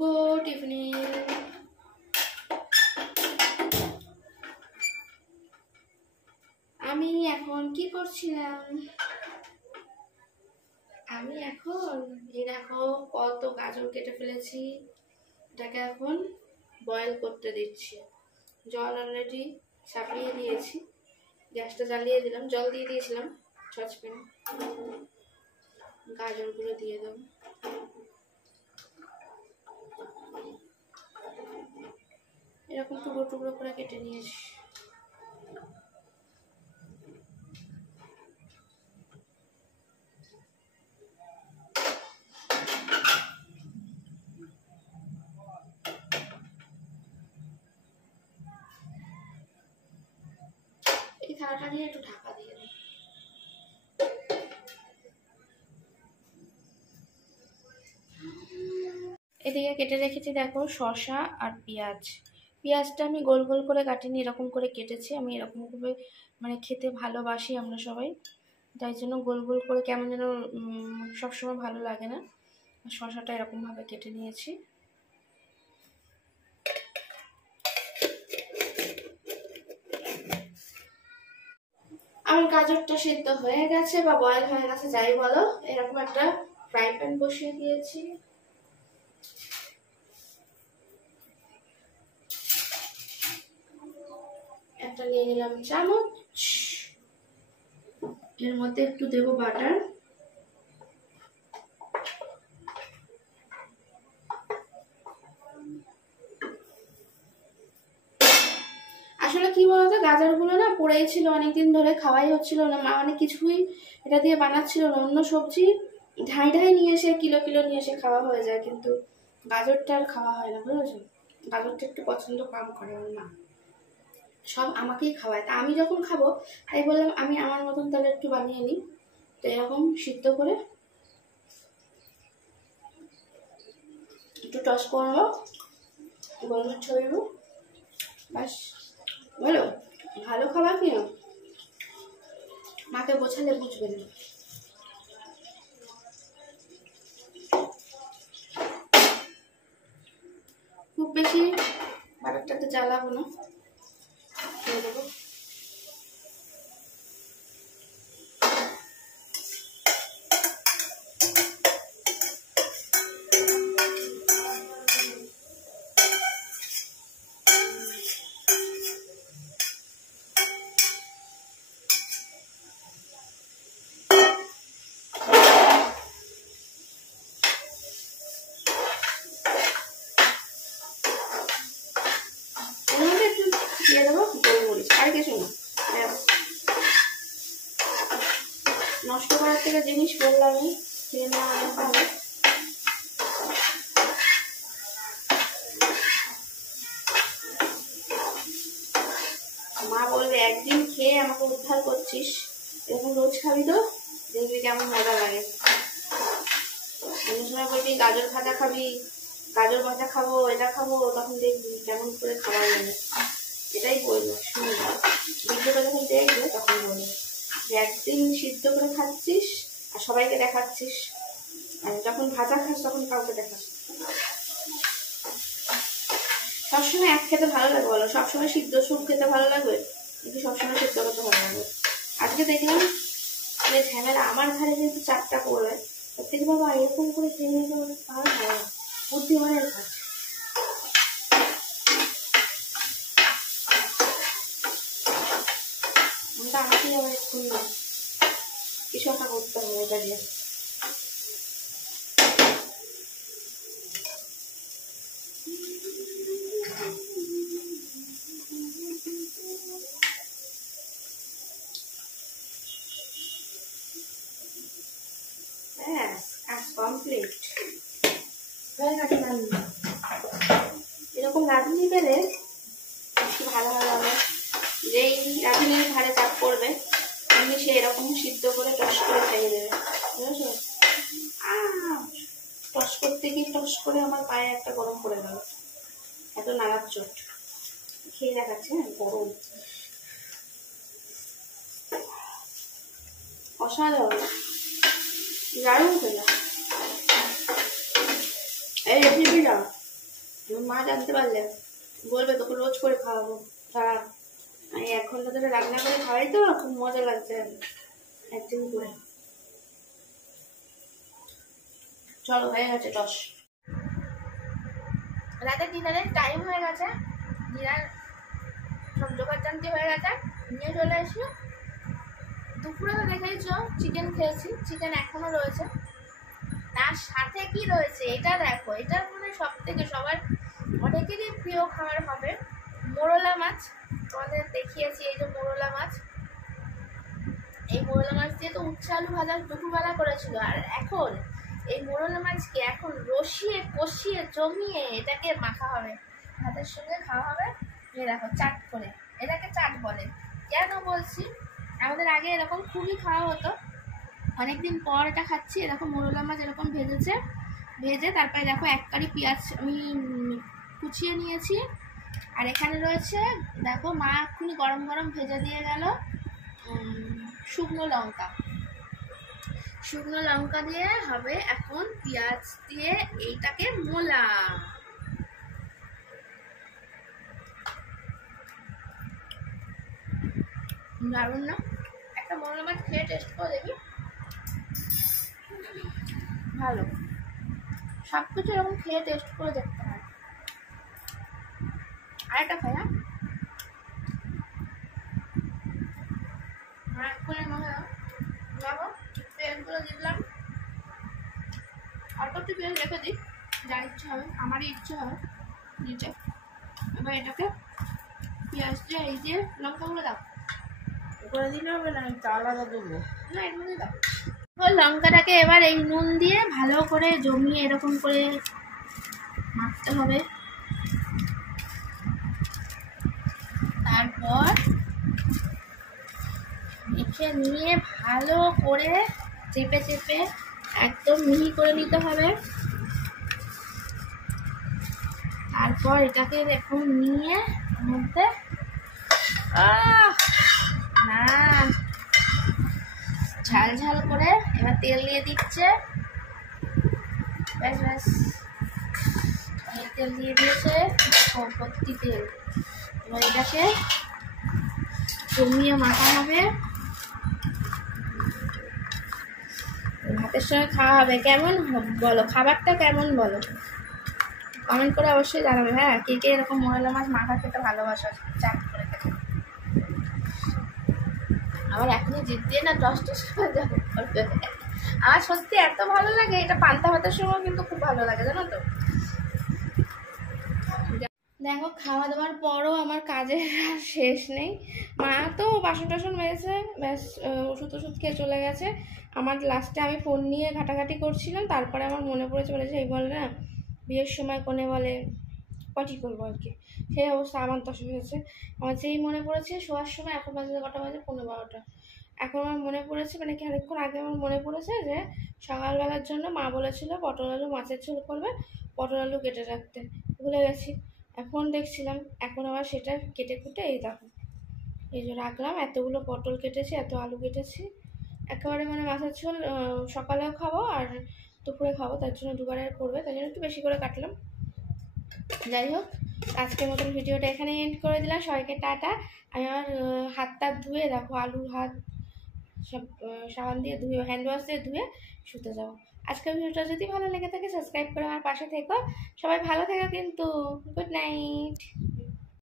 Good evening. আমি এখন কি করছিলাম? আমি এখন এই দেখো কত গাজর কেটে ফেলেছি, এটাকে এখন বয়েল করতে দিচ্ছি। জল অলরেডি চাপিয়ে দিয়েছি, গ্যাসটা জ্বালিয়ে দিলাম, জল দিয়ে দিয়েছিলাম সসপ্যানে। গাজরগুলো দিয়ে দেবো। এরকম টুকরো টুকরো করে কেটে নিয়েছি। এই থালাটা নিয়ে একটু ঢাকা দিয়ে দিই। এদিকে কেটে রেখেছি দেখো শসা আর পেঁয়াজ। পেঁয়াজটা আমি গোল গোল করে কাটিনি, এরকম করে কেটেছি। আমি এরকম করে মানে খেতে ভালোবাসি আমরা সবাই, তাই জন্য গোল গোল করে কেমন যেন সবসময় ভালো লাগে না। শসাটা এরকমভাবে কেটে নিয়েছি। আমার গাজরটা সিদ্ধ হয়ে গেছে বা বয়েল হয়ে গেছে যাই বলো। এরকম একটা ফ্রাই প্যান বসিয়ে দিয়েছি। একটা নিয়ে নিলাম চামচ, এর মধ্যে একটু দেবো বাটার। আসলে কি বলতো, গাজরগুলো না পড়েই ছিল অনেকদিন ধরে, খাওয়াই হচ্ছিল না। মা মানে কিছুই এটা দিয়ে বানাচ্ছিল না। অন্য সবজি ঢাই ঢাই নিয়ে এসে কিলো কিলো নিয়ে এসে খাওয়া হয়ে যায়, কিন্তু গাজরটা আর খাওয়া হয় না, বুঝেছো? গাজরটা একটু পছন্দ কম করে ওর মা, সব আমাকেই খাওয়ায়। তা আমি যখন খাবো তাই বললাম আমি আমার মতন তাহলে একটু বানিয়ে নিই। তো এরকম সিদ্ধ করে একটু টস করবো, গোলমরিচ ছড়িয়ে দেবো, ব্যাস। বলো ভালো খাবার কি না, মাকে বোঝালে বুঝবে না। খুব বেশি বাটারটাকে জ্বালাবো না, দিয়ে দেবো। দিয়ে দেবো গোলমরিচ, আর কিছু না। নষ্ট করার থেকে জিনিস বললামই, খেয়ে নেওয়া অনেক ভালো। মা বলবে একদিন খেয়ে আমাকে উদ্ধার করছিস, এরকম রোজ খাবি তো দেখবি কেমন মজা লাগে। অন্য সময় বলবি গাজর ভাজা খাবি, গাজর ভাজা খাবো, এটা খাবো, তখন দেখবি কেমন করে খাওয়া যাবে। এটাই বলবো, শুনবো। ভিডিওটা যখন দেখবে তখন বলবে যে একদিন সিদ্ধ করে খাচ্ছিস আর সবাইকে দেখাচ্ছিস, আর যখন ভাজা খাস তখন কাউকে দেখাস। সবসময় এক খেতে ভালো লাগে বলো? সবসময় সিদ্ধ স্যুপ খেতে ভালো লাগবে, কিন্তু সবসময় সিদ্ধ করতে ভালো লাগবে। আজকে দেখলাম যে ঝামেলা আমার ঘরে যেহেতু চারটা পড়বে, প্রত্যেক বাবা এরকম করে খেয়ে নিতে আর ভালো না, বুদ্ধিমানের কাজ। আমাকেই আবার একটু কিছু একটা করতে হবে এটা দিয়ে। কমপ্লিট হয়ে গেছে রান্না। এরকম রাঁধুনি পেলে একটু ভালো ভালো হবে। যেই রাঁধুনির ঘাড়ে চাপ পড়বে এমনি সে এরকম সিদ্ধ করে টস করে খাইয়ে দেবে, বুঝেছো? টস করতে গিয়ে টস করে আমার পায়ে একটা গরম পড়ে গেল, এত নাড়ার চোট। খেয়ে দেখাচ্ছে, হ্যাঁ গরম অসাধারণ, দারুণ খেলা। এই রেসিপিটা মা জানতে পারলে বলবে তোকে রোজ করে খাওয়াবো। সারা আমি 1 ঘন্টা ধরে রান্না করে খাওয়াই তো, খুব মজা লাগছে একদিন করে। চলো হয়ে গেছে টস। রাতে ডিনারের টাইম হয়ে গেছে, ডিনার সব জোগাড় জানতে হয়ে গেছে, নিয়ে চলে এসো। দুপুরে তো দেখেইছো চিকেন খেয়েছি, চিকেন এখনো রয়েছে। তার সাথে কি রয়েছে এটা দেখো, এটা মানে সব থেকে সবার অনেকেরই প্রিয় খাবার হবে মোরলা মাছ। তোমাদের দেখিয়েছি এই যে মোরলা মাছ, এই মোরলা মাছ দিয়ে তো উচ্ছে আলু ভাজা দুপুরবেলা করেছিল। আর এখন এই মোরলা মাছকে এখন রসিয়ে কষিয়ে জমিয়ে এটাকে মাখা হবে, ভাতের সঙ্গে খাওয়া হবে। এই দেখো চাট করে, এটাকে চাট বলে। কেন বলছি, আমাদের আগে এরকম খুবই খাওয়া হতো, অনেকদিন পর এটা খাচ্ছি। এরকম মোরলা মাছ এরকম ভেজেছে, ভেজে তারপরে দেখো 1 কারি পেঁয়াজ আমি কুচিয়ে নিয়েছি। আর এখানে রয়েছে দেখো মা এক্ষুনি গরম গরম ভেজে দিয়ে গেল শুকনো লঙ্কা। শুকনো লঙ্কা দিয়ে হবে এখন পেঁয়াজ দিয়ে এইটাকে মোলা। দারুণ না? একটা মোরলা মাছ খেয়ে টেস্ট করে দেখি, ভালো। সব কিছু এরকম খেয়ে টেস্ট করে দেখতে হয়। আরেকটা খাই, হ্যাঁ দেখো পেঁয়াজগুলো দিলাম, অল্প একটু পেঁয়াজ রেখে দিই, যার ইচ্ছে হবে, আমারই ইচ্ছে হবে নিচে। এবার এটাকে পেঁয়াজ দিয়ে এই দিয়ে লঙ্কাগুলো দাও, করে দিলে হবে না, আমি আলাদা দেবো না এর মধ্যে দাও। লঙ্কাটাকে এবার এই নুন দিয়ে ভালো করে জমিয়ে এরকম করে মাখতে হবে। তারপর মেখে নিয়ে ভালো করে চেপে চেপে একদম মিহি করে নিতে হবে। তারপর এটাকে এখন নিয়ে মধ্যে না ঝাল ঝাল করে এবার তেল দিয়ে দিচ্ছে, ব্যাস ব্যাস তেল দিয়ে দিয়েছে ভর্তি তেল। এবার এটাকে জমিয়ে মাখা হবে, ভাতের সঙ্গে খাওয়া হবে। কেমন বলো খাবারটা, কেমন বলো কমেন্ট করে অবশ্যই জানাবে। হ্যাঁ, কে কে এরকম মোরলা মাছ মাখা খেতে ভালোবাসা, চাট করে খেতে। আমার এখনই জিদ দিয়ে না টস টস করে যাবো। আমার সত্যি এত ভালো লাগে এটা, পান্তা ভাতের সময় কিন্তু খুব ভালো লাগে জানো তো। দেখো খাওয়া দাওয়ার পরও আমার কাজের আর শেষ নেই। মা তো বাসন টাসন মেরেছে, ব্যাস ওষুধ খেয়ে চলে গেছে। আমার লাস্টে আমি ফোন নিয়ে ঘাটাঘাটি করছিলাম, তারপরে আমার মনে পড়েছে, বলেছে এই বলে না বিয়ের সময় কোনে বলে পটি করবো আর কি, সেই অবস্থা আমার দশা হয়েছে। আমার যেই মনে পড়েছে শোয়ার সময়, এখন বাজে কটা বাজে 11:15, এখন আমার মনে পড়েছে, মানে কি অনেকক্ষণ আগে আমার মনে পড়েছে যে সকালবেলার জন্য মা বলেছিল পটল আলু মাছের ঝোল করবে, পটল আলু কেটে রাখতে, ভুলে গেছি। এখন দেখছিলাম, এখন আবার সেটা কেটে কুটে এই দেখো এই যে রাখলাম। এতগুলো পটল কেটেছি, এত আলু কেটেছি, একেবারে মানে মাছের ঝোল সকালেও খাবো আর দুপুরে খাবো, তার জন্য দুবারের করবে, তাই জন্য একটু বেশি করে কাটলাম। যাই হোক, আজকের মতন ভিডিওটা এখানে এন্ড করে দিলাম। সবাইকে টাটা। আমি আমার হাতটা ধুয়ে দেখো, আলুর হাত সব সাবান দিয়ে ধুয়ে, হ্যান্ড ওয়াশ দিয়ে ধুয়ে শুতে যাবো। আজকের ভিডিওটা যদি ভালো লেগে থাকে সাবস্ক্রাইব করে আমার পাশে থেকো। সবাই ভালো থেকো কিন্তু। Good night.